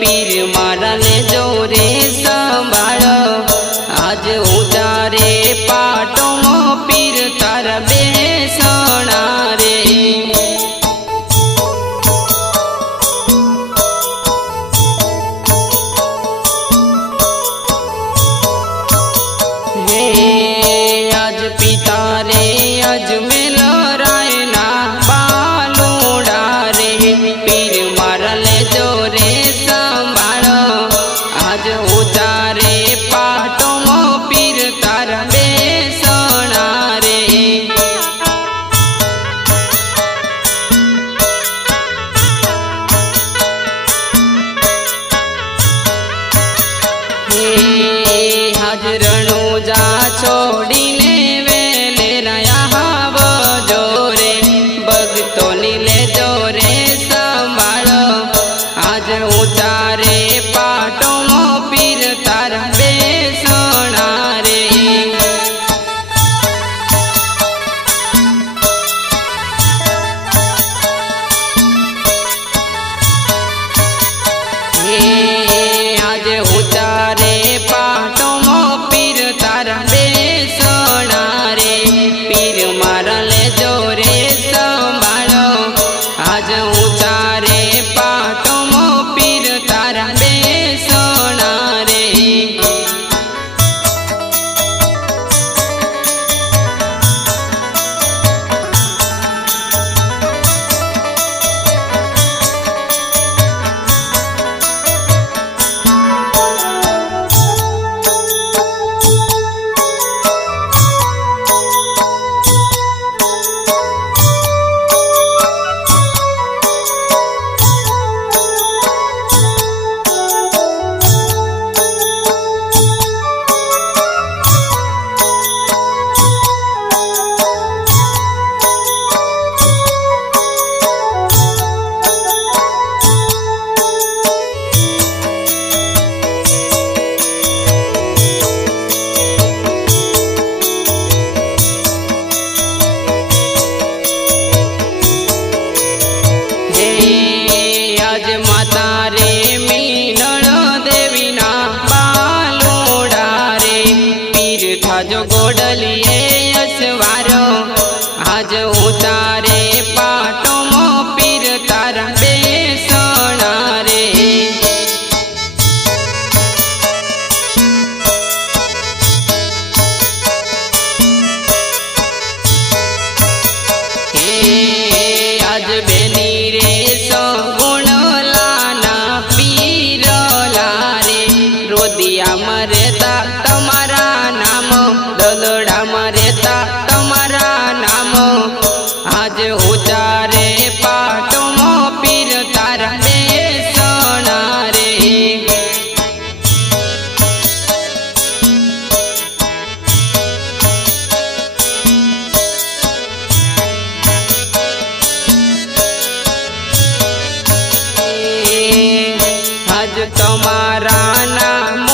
पीर मारा ले जो रे संभाळ आज उतारे पाटो पीर तारा बेसणा रे। आज पिता रे अजमेल रायना बालूड़ा रे पीर मारा ले जो रे संभाळ आज उतारे पाटो पीर तारा बेसणा रे। आज रणुजा छोड़ी ने वेले रया हाव जोरे भगतो नीले जोरे संभाळ आज उतारे पाटो पीर तारा बेसणा रे। आज उतारे पाटो पीर तारा बेसणा रे पीर मारा ले जो रे संभाळ आज उतारे पाटो पीर तारा बेसणा रे। आज माता रे मीनळ देवीना बालूड़ा रे पीर थाजो गोडलिए असवार आज उतारे पाटो पीर तारा बेसणा रे। आज बेनी रे सगुण लाना पीर लारे रोदिया मरेता तमारा नाम दलड़ा मरेता तमारा नाम आज उतारे पाटो पीर तारा बेसणा रे। आज तमारा नाम